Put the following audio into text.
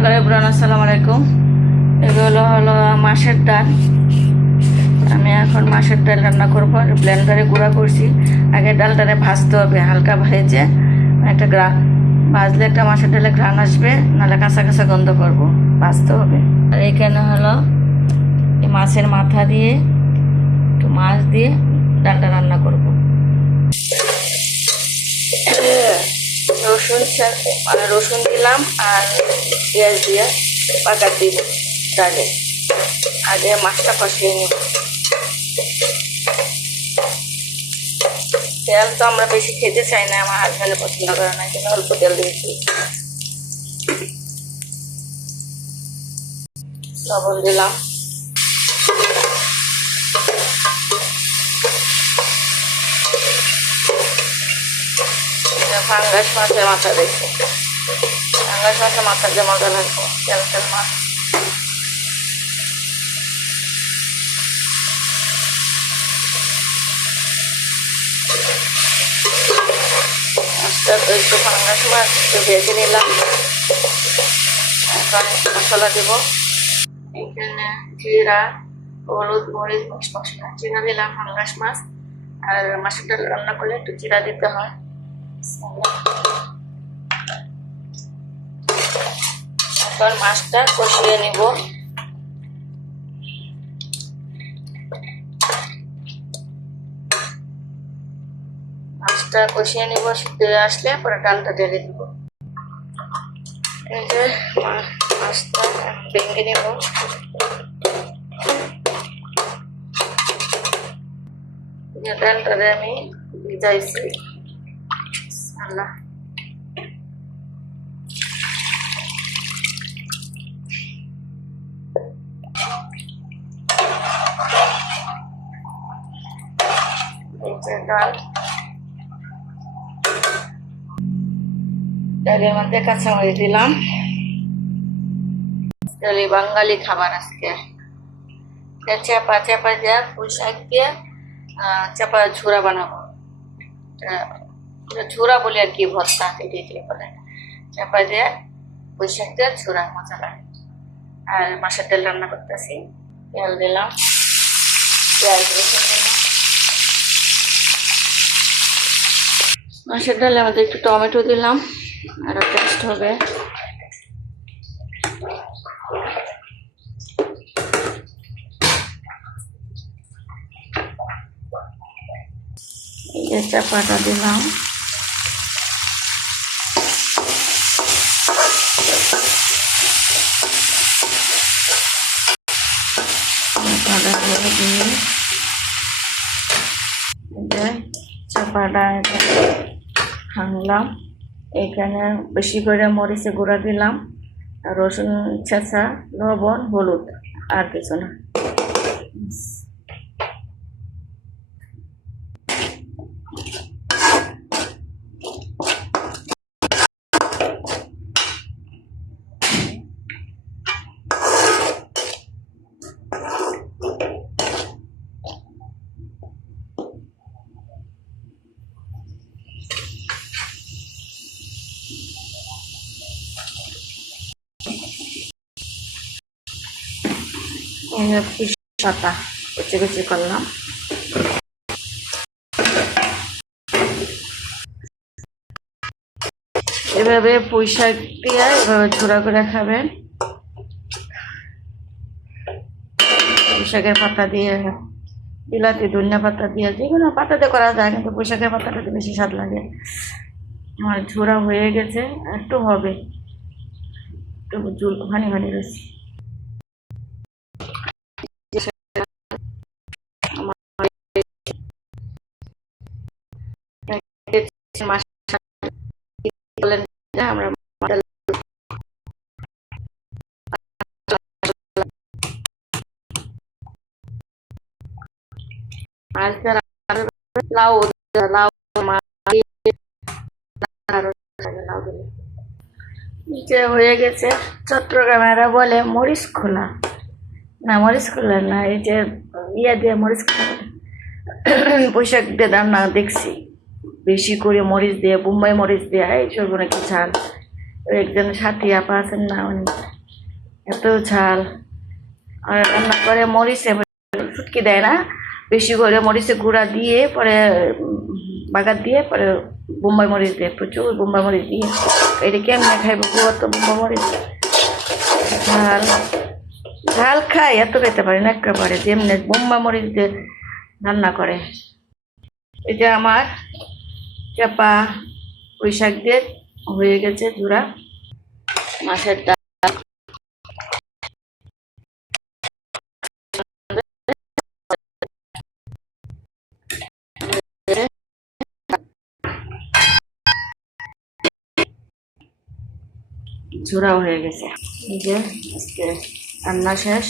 Hello Ibran আসসালামু আলাইকুম। এগুলো হলো মাছের ডাল। আমি এখন মাছের ডাল রান্না করব। ব্লেন্ডারে গুঁড়া করছি। আগে ডালটারে ভাজতে হবে হালকা ভেজে। একটা গ্রা, ভাজলে একটা মাছের ডালে ঘ্রাণ আসবে, নাহলে কাঁচা কাঁচা গন্ধ করব। ভাজতে হবে। আর এখানে হলো মাছের মাথা দিয়ে, একটু মাছ দিয়ে ডালটা রান্না করব। রসুন মানে রসুন দিলাম আর পেঁয়াজ দিয়ে পাকা দিব ডালে। আগে মাছটা কষিয়ে নিব। তেল তো আমরা বেশি খেতে চাই না, আমার হাজব্যান্ডে পছন্দ করে না কিন্তু অল্প তেল দিয়েছি। লবণ দিলাম। ফাঙ্গাস মাছের মাথা দেখো। ফাঙ্গাস মাছের মাথা দিয়ে মজা লাগবে তেল মাছ মাছটা তো একটু ফাঙ্গাস মাছ একটু ভেজে নিলাম। এখন মশলা দেবো। এখানে জিরা, হলুদ, মরিচ মশলা জিরা দিলাম ফাঙ্গাস মাছ। আর মাছের রান্না করলে একটু জিরা দিতে হয়। এখন মাছটা কষিয়ে নিব। মাছটা কষিয়ে নিব সিদ্ধ আসলে পরে ডালটা ঢেলে দিব। মাছটা ভেঙে নিব। এই আমি ভিজাইছি। আল্লাহ। ডাল ডালের মধ্যে কাঁচামরিচ দিলাম। ডালি বাঙালি খাবার আজকে। চেপা চেপা দিয়ে, পুঁই শাক দিয়ে চেপা ঝুরা বানাবো। এটা বলে আর কি ভর্তা এটি বলে। চেপা দিয়ে শাক দিয়ে ঝুরা মজা লাগে। আর মাছের তেল রান্না করতেছি। তেল দিলাম। পেঁয়াজ রসুন দিলাম। মাছের ডালে আমাদের একটু টমেটো দিলাম। আরও টেস্ট হবে। এই চাপাটা দিলাম। চাপাটা দিয়ে যে চাপাটা এখানে ভাঙলাম। এখানে বেশি করে মরিচে গুঁড়া দিলাম। রসুন ছেঁচা লবণ, হলুদ, আর কিছু না। পাতা কুচি কুচি করলাম। এভাবে পুঁই শাক দিয়ে এভাবে ঝোড়া করে খাবেন। পুঁই শাকের পাতা দিয়ে, বিলাতি, ধনিয়া পাতা দিয়ে, যে কোনো পাতাতে করা যায়, কিন্তু পুঁই শাকের পাতাটাতে বেশি স্বাদ লাগে। আমার ঝোড়া হয়ে গেছে, একটু হবে। একটু জল ভানি ভানি রয়েছে। হয়ে গেছে চট্টগ্রামেরা বলে মরিচ খোলা না, মরিচ খোলা না, এই যে ইয়া দিয়ে মরিচ খোলা। পোশাক দিয়ে রান্না দেখছি বেশি করে মরিচ দিয়ে, বোম্বাই মরিচ দিয়ে, এই সব নাকি ঝাল? একজন সাথী আপা আছেন না উনি। এত ঝাল। আর রান্না করে মরিচে ফুটকি দেয় না। বেশি করে মরিচে গুঁড়া দিয়ে, পরে বাগার দিয়ে, পরে বোম্বাই মরিচ দিয়ে, প্রচুর বোম্বাই মরিচ দিয়ে। এটা কেমনে খাইব? গুয়ার তো বোম্বাই মরিচ। ঝাল। ঝাল খাই, এত খেতে পারি না একেবারে। যেমনি বোম্বা মরিচ দিয়ে রান্না করে। এটা আমার চাপা পুঁই শাক দিয়ে হয়ে গেছে জোড়া। মাছের ডাল হয়ে গেছে। আজকে রান্না শেষ।